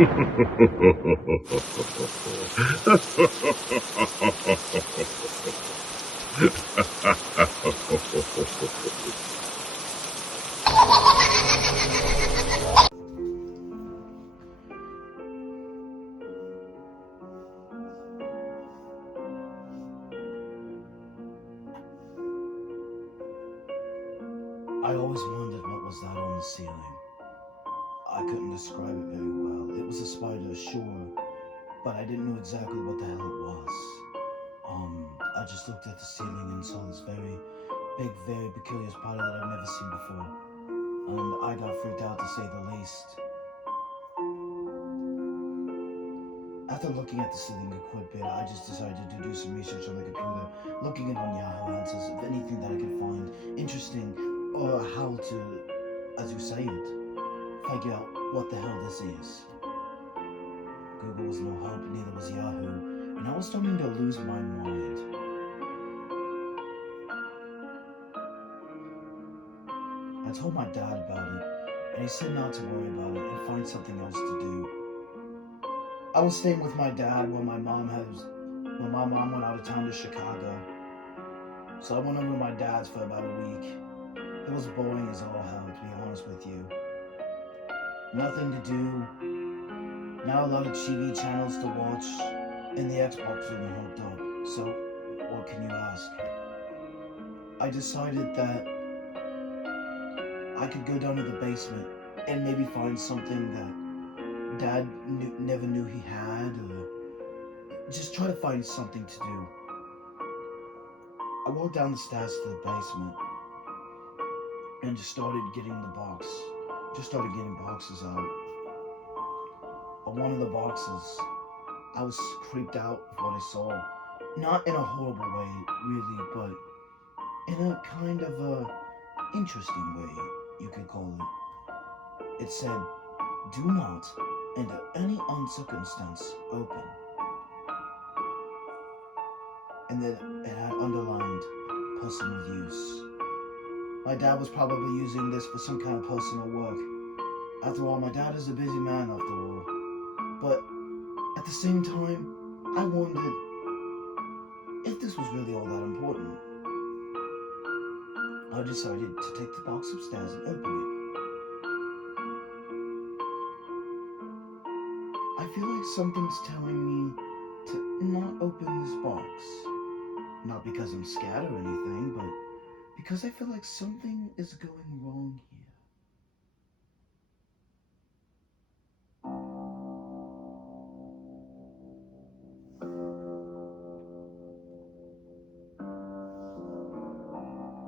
I always wondered what was that on the ceiling. I couldn't describe it very well. It was a spider, sure, but I didn't know exactly what the hell it was. I just looked at the ceiling and saw this very big, very peculiar spider that I've never seen before. And I got freaked out to say the least. After looking at the ceiling a quick bit, I just decided to do some research on the computer, looking it on Yahoo Answers, of anything that I could find interesting, or how to, as you say it, figure out what the hell this is. Google was no help, neither was Yahoo, and I was starting to lose my mind. I told my dad about it, and he said not to worry about it and find something else to do. I was staying with my dad when my mom went out of town to Chicago. So I went over to my dad's for about a week. It was boring as all hell, to be honest with you. Nothing to do, not a lot of TV channels to watch, and the Xbox wasn't hooked up. So what can you ask? I decided that I could go down to the basement and maybe find something that Dad never knew he had, or just try to find something to do. I walked down the stairs to the basement and just started getting boxes out. On one of the boxes, I was creeped out with what I saw. Not in a horrible way, really, but in a kind of a interesting way, you could call it. It said, "Do not, under any uncircumstance, open." And then it had underlined personal use. My dad was probably using this for some kind of personal work. After all, my dad is a busy man after all. But at the same time, I wondered if this was really all that important. I decided to take the box upstairs and open it. I feel like something's telling me to not open this box. Not because I'm scared or anything, but because I feel like something is going wrong here.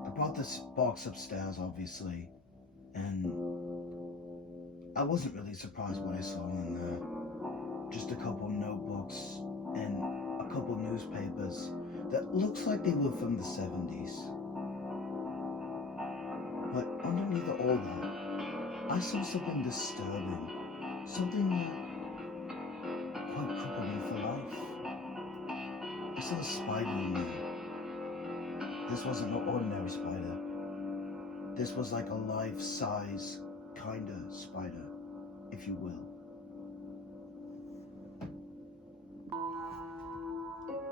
I brought this box upstairs, obviously, and I wasn't really surprised what I saw in there. Just a couple notebooks and a couple newspapers that looks like they were from the 70s. But underneath all that, I saw something disturbing. Something that quite crippled me for life. I saw a spider in there. This wasn't an ordinary spider. This was like a life-size kind of spider, if you will.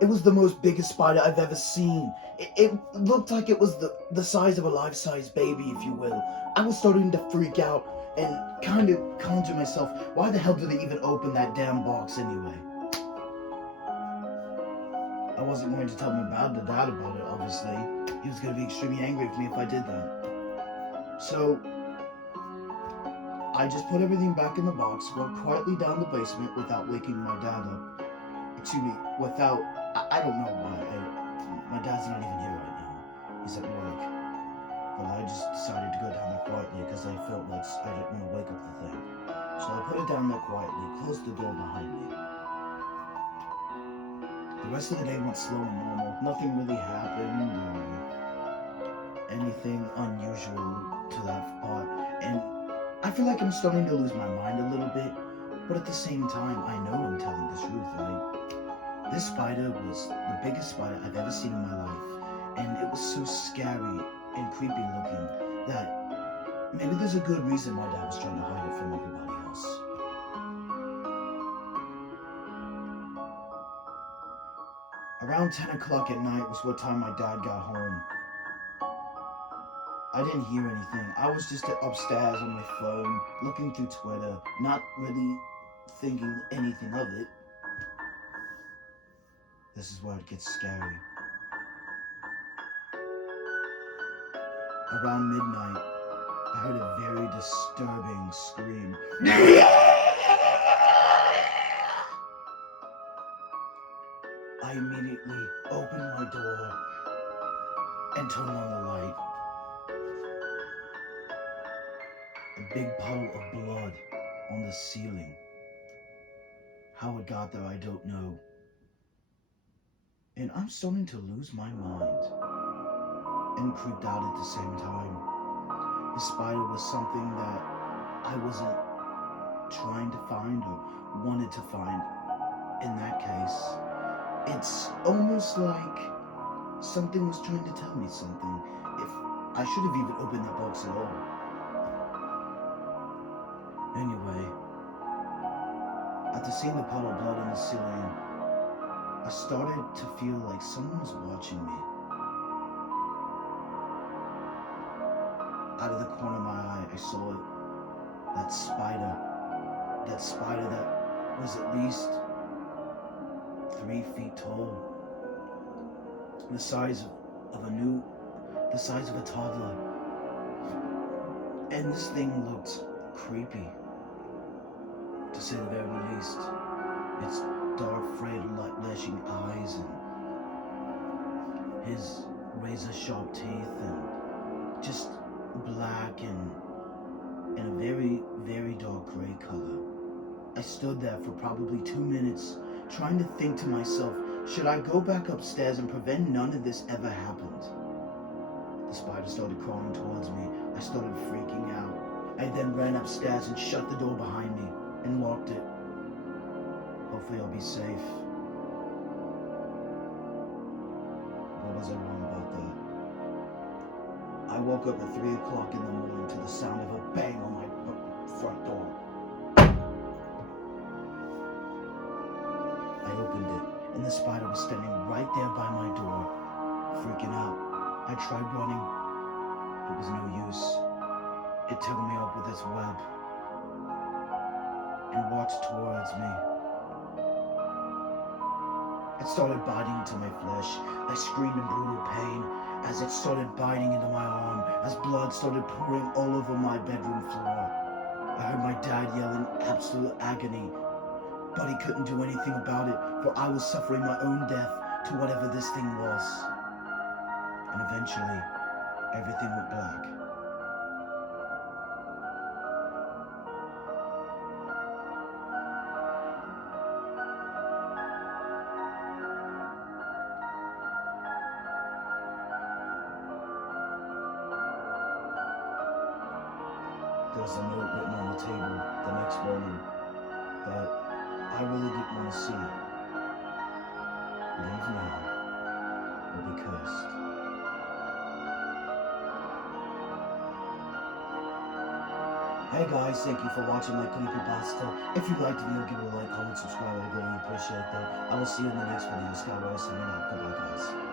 It was the most biggest spider I've ever seen. It looked like it was the size of a life-size baby, if you will. I was starting to freak out and kind of conjure myself, why the hell did they even open that damn box anyway? I wasn't going to tell my dad about it, obviously. He was going to be extremely angry with me if I did that. So I just put everything back in the box, walked quietly down the basement without waking my dad up. Excuse me, without, I don't know why. My dad's not even here right now. He's at work. But I just decided to go down there quietly because I felt like I didn't want to wake up the thing. So I put it down there quietly, closed the door behind me. The rest of the day went slow and normal. Nothing really happened or anything unusual to that part. And I feel like I'm starting to lose my mind a little bit. But at the same time, I know I'm telling the truth, right? This spider was the biggest spider I've ever seen in my life. And it was so scary and creepy looking that maybe there's a good reason my dad was trying to hide it from everybody else. Around 10 o'clock at night was what time my dad got home. I didn't hear anything. I was just upstairs on my phone, looking through Twitter, not really thinking anything of it. This is where it gets scary. Around midnight, I heard a very disturbing scream. I immediately opened my door and turned on the light. A big puddle of blood on the ceiling. How it got there, I don't know. And I'm starting to lose my mind and creeped out at the same time. The spider was something that I wasn't trying to find or wanted to find in that case. It's almost like something was trying to tell me something. If I should have even opened that box at all. Anyway, after seeing the puddle of blood on the ceiling, I started to feel like someone was watching me. Out of the corner of my eye, I saw that spider that was at least 3 feet tall, the size of a toddler. And this thing looked creepy, to say the very least. Its dark, frayed, lashing eyes and his razor-sharp teeth and just black and a very, very dark gray color. I stood there for probably 2 minutes, trying to think to myself, should I go back upstairs and prevent none of this ever happened? The spider started crawling towards me. I started freaking out. I then ran upstairs and shut the door behind me and locked it. Hopefully I'll be safe. What was I wrong about that? I woke up at 3 o'clock in the morning to the sound of a bang on my front door. I opened it, and the spider was standing right there by my door, freaking out. I tried running. It was no use. It took me up with its web and walked towards me. It started biting into my flesh. I screamed in brutal pain as it started biting into my arm, as blood started pouring all over my bedroom floor. I heard my dad yell in absolute agony, but he couldn't do anything about it, for I was suffering my own death to whatever this thing was. And eventually, everything went black. There was a note written on the table the next morning that I really didn't want to see. Leave now or be cursed. Hey guys, thank you for watching my CreepyPasta. If you liked the video, give it a like, comment, subscribe. I greatly appreciate that. I will see you in the next video. Skywise signing out. Goodbye guys.